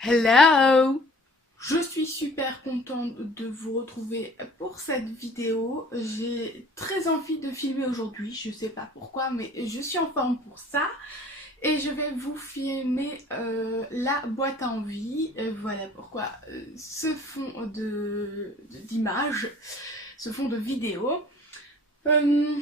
Hello! Je suis super contente de vous retrouver pour cette vidéo. J'ai très envie de filmer aujourd'hui, je sais pas pourquoi, mais je suis en forme pour ça. Et je vais vous filmer la boîte à envie. Voilà pourquoi ce fond d'images, ce fond de vidéo. Euh,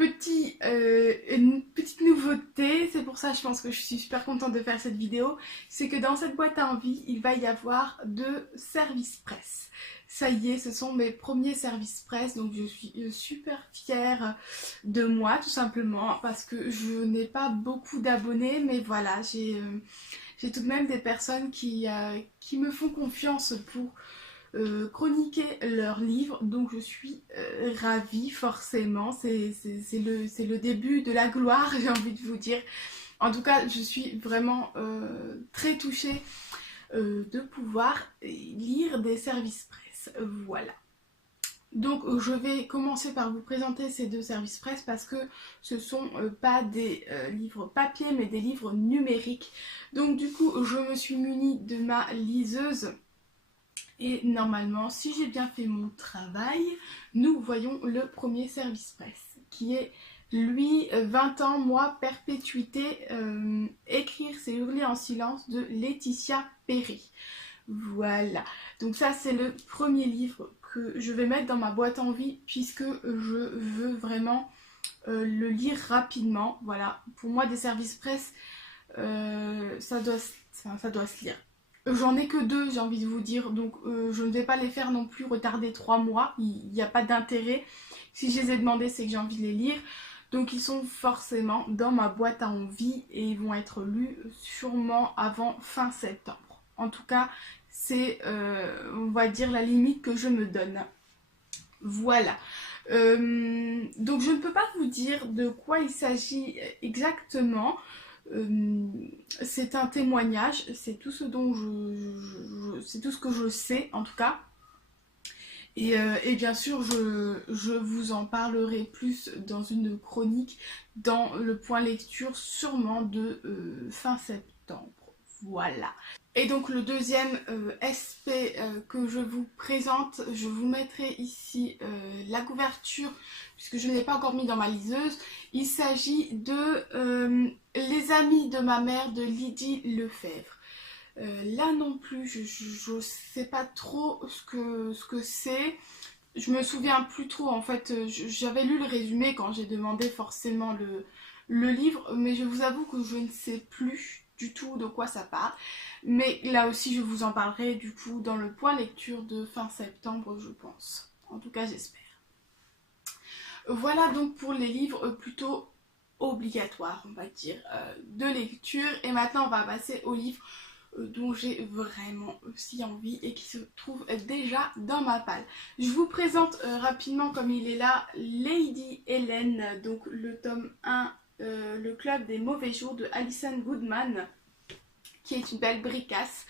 une petite nouveauté, c'est pour ça je pense que je suis super contente de faire cette vidéo, c'est que dans cette boîte à envie, il va y avoir 2 services presse. Ça y est, ce sont mes premiers services presse, donc je suis super fière de moi tout simplement parce que je n'ai pas beaucoup d'abonnés, mais voilà, j'ai tout de même des personnes qui me font confiance pour chroniquer leurs livres, donc je suis ravie forcément, c'est le début de la gloire, j'ai envie de vous dire. En tout cas, je suis vraiment très touchée de pouvoir lire des services presse, voilà. Donc je vais commencer par vous présenter ces 2 services presse parce que ce sont pas des livres papier mais des livres numériques. Donc du coup je me suis munie de ma liseuse. Et normalement, si j'ai bien fait mon travail, nous voyons le premier service presse, qui est lui, 20 ans, moi, perpétuité, écrire c'est hurler en silence de Laetitia Perry. Voilà, donc ça c'est le premier livre que je vais mettre dans ma boîte en vie puisque je veux vraiment le lire rapidement. Voilà, pour moi des services presse, ça doit se lire. J'en ai que 2, j'ai envie de vous dire, donc je ne vais pas les faire non plus retarder 3 mois, il n'y a pas d'intérêt. Si je les ai demandés, c'est que j'ai envie de les lire. Donc ils sont forcément dans ma boîte à envie et ils vont être lus sûrement avant fin septembre. En tout cas, c'est, on va dire, la limite que je me donne. Voilà. Donc je ne peux pas vous dire de quoi il s'agit exactement. C'est un témoignage, c'est tout ce dont c'est tout ce que je sais en tout cas. Et bien sûr, je vous en parlerai plus dans une chronique, dans le point lecture, sûrement de fin septembre. Voilà. Et donc le deuxième SP que je vous présente, je vous mettrai ici la couverture, puisque je ne l'ai pas encore mis dans ma liseuse. Il s'agit de Les amis de ma mère de Lydie Lefebvre. Là non plus, je ne sais pas trop ce que c'est. Je me souviens plus trop, en fait, j'avais lu le résumé quand j'ai demandé forcément le livre, mais je vous avoue que je ne sais plus du tout de quoi ça parle. Mais là aussi, je vous en parlerai du coup dans le point lecture de fin septembre, je pense. En tout cas, j'espère. Voilà donc pour les livres plutôt obligatoires, on va dire, de lecture. Et maintenant, on va passer aux livres dont j'ai vraiment aussi envie et qui se trouvent déjà dans ma palle. Je vous présente rapidement comme il est là Lady Helen, donc le tome 1, le club des mauvais jours de Alison Goodman, qui est une belle bricasse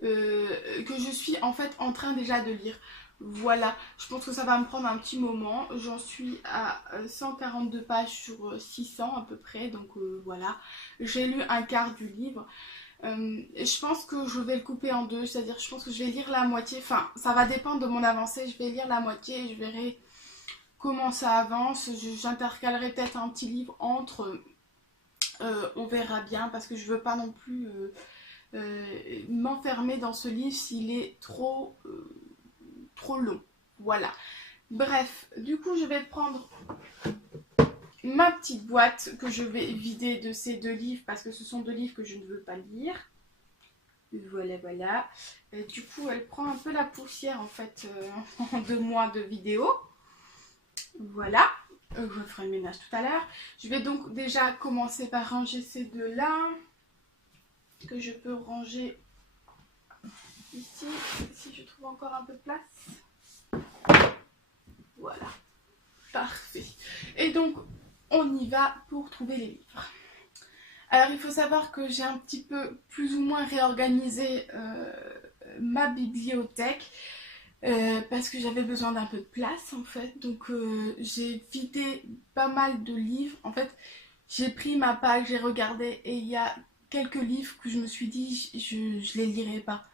que je suis en fait en train déjà de lire. Voilà, je pense que ça va me prendre un petit moment. J'en suis à 142 pages sur 600 à peu près, donc voilà. J'ai lu un quart du livre. Je pense que je vais le couper en 2, c'est-à-dire je pense que je vais lire la moitié. Enfin, ça va dépendre de mon avancée. Je vais lire la moitié et je verrai comment ça avance. J'intercalerai peut-être un petit livre entre. On verra bien parce que je veux pas non plus m'enfermer dans ce livre s'il est trop long. Voilà. Bref, du coup, je vais prendre ma petite boîte que je vais vider de ces 2 livres parce que ce sont 2 livres que je ne veux pas lire. Voilà, voilà. Du coup, elle prend un peu la poussière en fait en 2 mois de vidéo. Voilà. Je ferai le ménage tout à l'heure. Je vais donc déjà commencer par ranger ces 2-là. Que je peux ranger ici, si je trouve encore un peu de place. Voilà. Parfait. Et donc, on y va pour trouver les livres. Alors, il faut savoir que j'ai un petit peu plus ou moins réorganisé ma bibliothèque parce que j'avais besoin d'un peu de place en fait. Donc, j'ai vidé pas mal de livres. En fait, j'ai pris ma page, j'ai regardé et il y a quelques livres que je me suis dit je les lirai pas.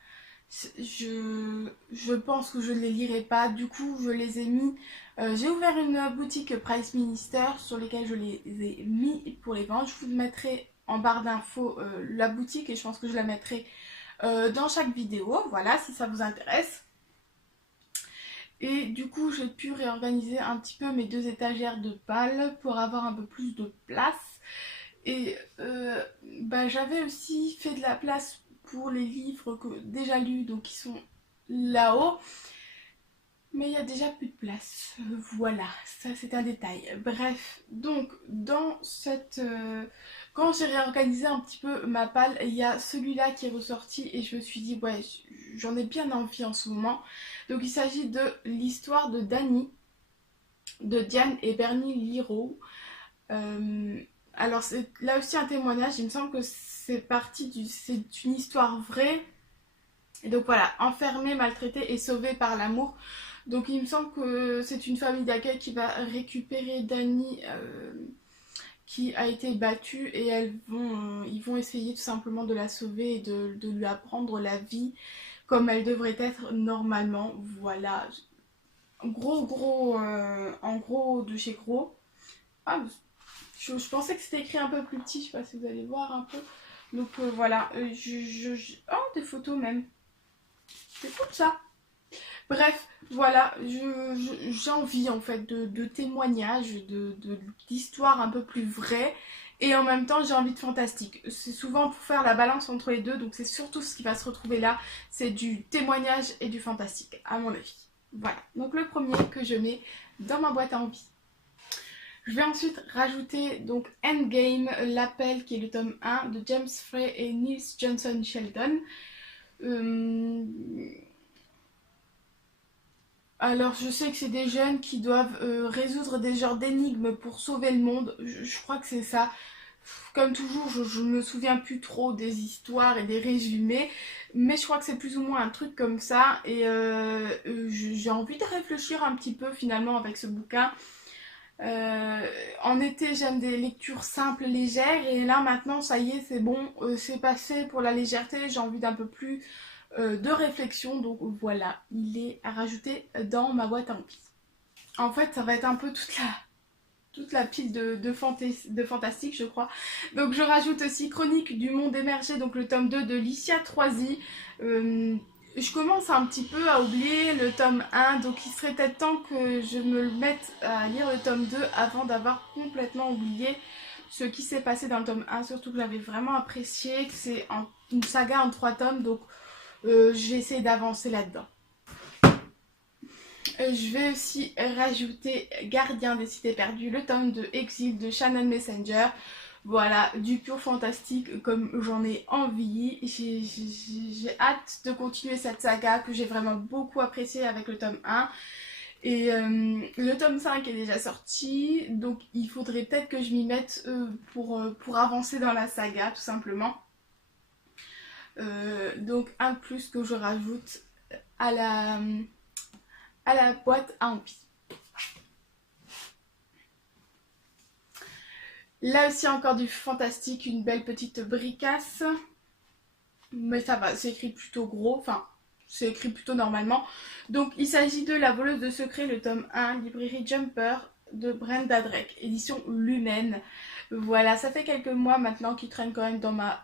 Je pense que je ne les lirai pas, du coup je les ai mis. J'ai ouvert une boutique Price Minister sur lesquelles je les ai mis pour les vendre. Je vous mettrai en barre d'infos la boutique et je pense que je la mettrai dans chaque vidéo, voilà, si ça vous intéresse. Et du coup j'ai pu réorganiser un petit peu mes 2 étagères de pales pour avoir un peu plus de place. Et j'avais aussi fait de la place pour les livres déjà lus, donc qui sont là-haut. Mais il y a déjà plus de place. Voilà, ça c'est un détail. Bref, donc dans cette... quand j'ai réorganisé un petit peu ma palle, il y a celui-là qui est ressorti et je me suis dit, ouais, j'en ai bien envie en ce moment. Donc il s'agit de l'histoire de Dany, de Diane et Bernie Liraud. Alors c'est là aussi un témoignage, il me semble que c'est c'est une histoire vraie. Et donc voilà, enfermée, maltraitée et sauvée par l'amour. Donc il me semble que c'est une famille d'accueil qui va récupérer Dany qui a été battue et ils vont essayer tout simplement de la sauver et de lui apprendre la vie comme elle devrait être normalement. Voilà, en gros de chez Gros. Ah, je pensais que c'était écrit un peu plus petit, je sais pas si vous allez voir un peu. Donc voilà, oh, des photos même. C'est cool ça. Bref, voilà, j'ai envie en fait de témoignages, d'histoires un peu plus vraies. Et en même temps, j'ai envie de fantastique. C'est souvent pour faire la balance entre les deux, donc c'est surtout ce qui va se retrouver là. C'est du témoignage et du fantastique, à mon avis. Voilà, donc le premier que je mets dans ma boîte à envie. Je vais ensuite rajouter donc Endgame, l'appel qui est le tome 1 de James Frey et Niels Johnson Sheldon. Alors je sais que c'est des jeunes qui doivent résoudre des genres d'énigmes pour sauver le monde, je crois que c'est ça. Comme toujours, je me souviens plus trop des histoires et des résumés, mais je crois que c'est plus ou moins un truc comme ça et j'ai envie de réfléchir un petit peu finalement avec ce bouquin. En été j'aime des lectures simples, légères et là maintenant ça y est c'est bon, c'est passé pour la légèreté, j'ai envie d'un peu plus de réflexion, donc voilà, il est à rajouter dans ma boîte à envie. En fait ça va être un peu toute la pile de fantastique je crois. Donc je rajoute aussi Chronique du monde émergé, donc le tome 2 de Licia Troisi. Je commence un petit peu à oublier le tome 1, donc il serait peut-être temps que je me le mette à lire le tome 2 avant d'avoir complètement oublié ce qui s'est passé dans le tome 1, surtout que j'avais vraiment apprécié, que c'est une saga en 3 tomes, donc je vais essayer d'avancer là-dedans. Je vais aussi rajouter Gardien des cités perdues, le tome de Exil de Shannon Messenger. Voilà, du pur fantastique comme j'en ai envie. J'ai hâte de continuer cette saga que j'ai vraiment beaucoup appréciée avec le tome 1. Et le tome 5 est déjà sorti, donc il faudrait peut-être que je m'y mette pour avancer dans la saga, tout simplement. Donc un de plus que je rajoute à la boîte à envie. Là aussi encore du fantastique, une belle petite bricasse. Mais ça va, c'est écrit plutôt gros, enfin c'est écrit plutôt normalement. Donc il s'agit de La voleuse de secrets, le tome 1, librairie Jumper de Brenda Drake, édition Lumen. Voilà, ça fait quelques mois maintenant qu'il traîne quand même dans ma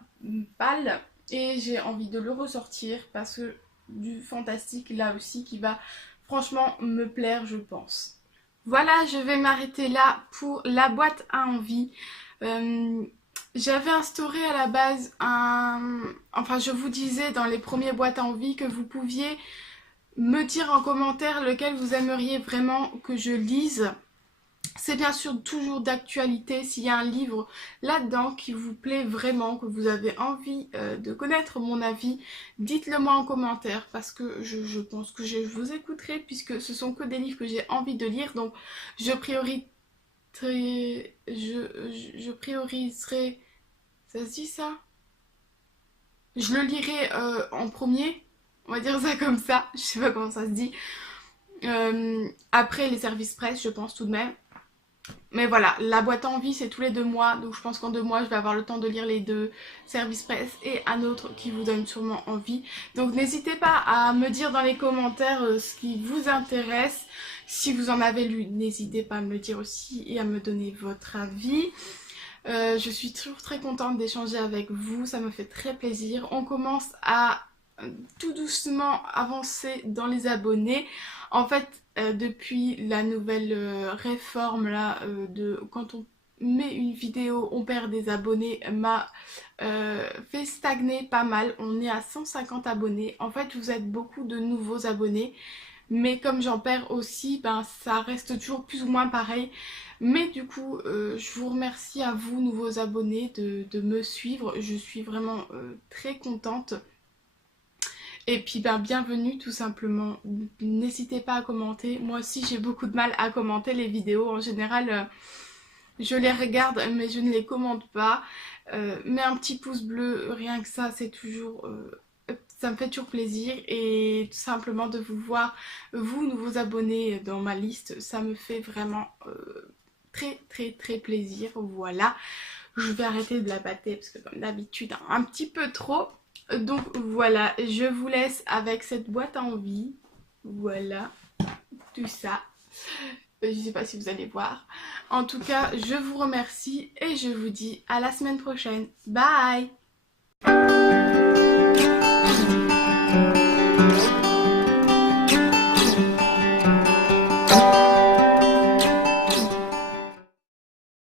palle. Et j'ai envie de le ressortir parce que du fantastique là aussi qui va franchement me plaire je pense. Voilà, je vais m'arrêter là pour la boîte à envie. J'avais instauré à la base enfin je vous disais dans les premières boîtes à envie que vous pouviez me dire en commentaire lequel vous aimeriez vraiment que je lise. C'est bien sûr toujours d'actualité. S'il y a un livre là-dedans qui vous plaît vraiment, que vous avez envie de connaître mon avis, dites-le moi en commentaire parce que je pense que je vous écouterai puisque ce sont que des livres que j'ai envie de lire. Donc je prioriserai... Ça se dit ça? Je le lirai en premier, on va dire ça comme ça, je sais pas comment ça se dit. Après les services presse, je pense tout de même. Mais voilà, la boîte à envie c'est tous les 2 mois, donc je pense qu'en 2 mois je vais avoir le temps de lire les deux, Service Presse et un autre qui vous donne sûrement envie. Donc n'hésitez pas à me dire dans les commentaires ce qui vous intéresse. Si vous en avez lu, n'hésitez pas à me le dire aussi et à me donner votre avis. Je suis toujours très contente d'échanger avec vous, ça me fait très plaisir. On commence à tout doucement avancer dans les abonnés. En fait, depuis la nouvelle réforme là, de quand on met une vidéo, on perd des abonnés, m'a fait stagner pas mal. On est à 150 abonnés. En fait, vous êtes beaucoup de nouveaux abonnés. Mais comme j'en perds aussi, ben, ça reste toujours plus ou moins pareil. Mais du coup, je vous remercie à vous, nouveaux abonnés, de me suivre. Je suis vraiment très contente. Et puis ben, bienvenue tout simplement. N'hésitez pas à commenter. Moi aussi j'ai beaucoup de mal à commenter les vidéos. En général je les regarde mais je ne les commente pas. Mais un petit pouce bleu, rien que ça, c'est toujours... ça me fait toujours plaisir. Et tout simplement de vous voir, vous nouveaux abonnés dans ma liste, ça me fait vraiment très très très plaisir. Voilà. Je vais arrêter de la battre parce que comme d'habitude un petit peu trop. Donc voilà, je vous laisse avec cette boîte à envie. Voilà, tout ça. Je sais pas si vous allez voir. En tout cas, je vous remercie et je vous dis à la semaine prochaine. Bye!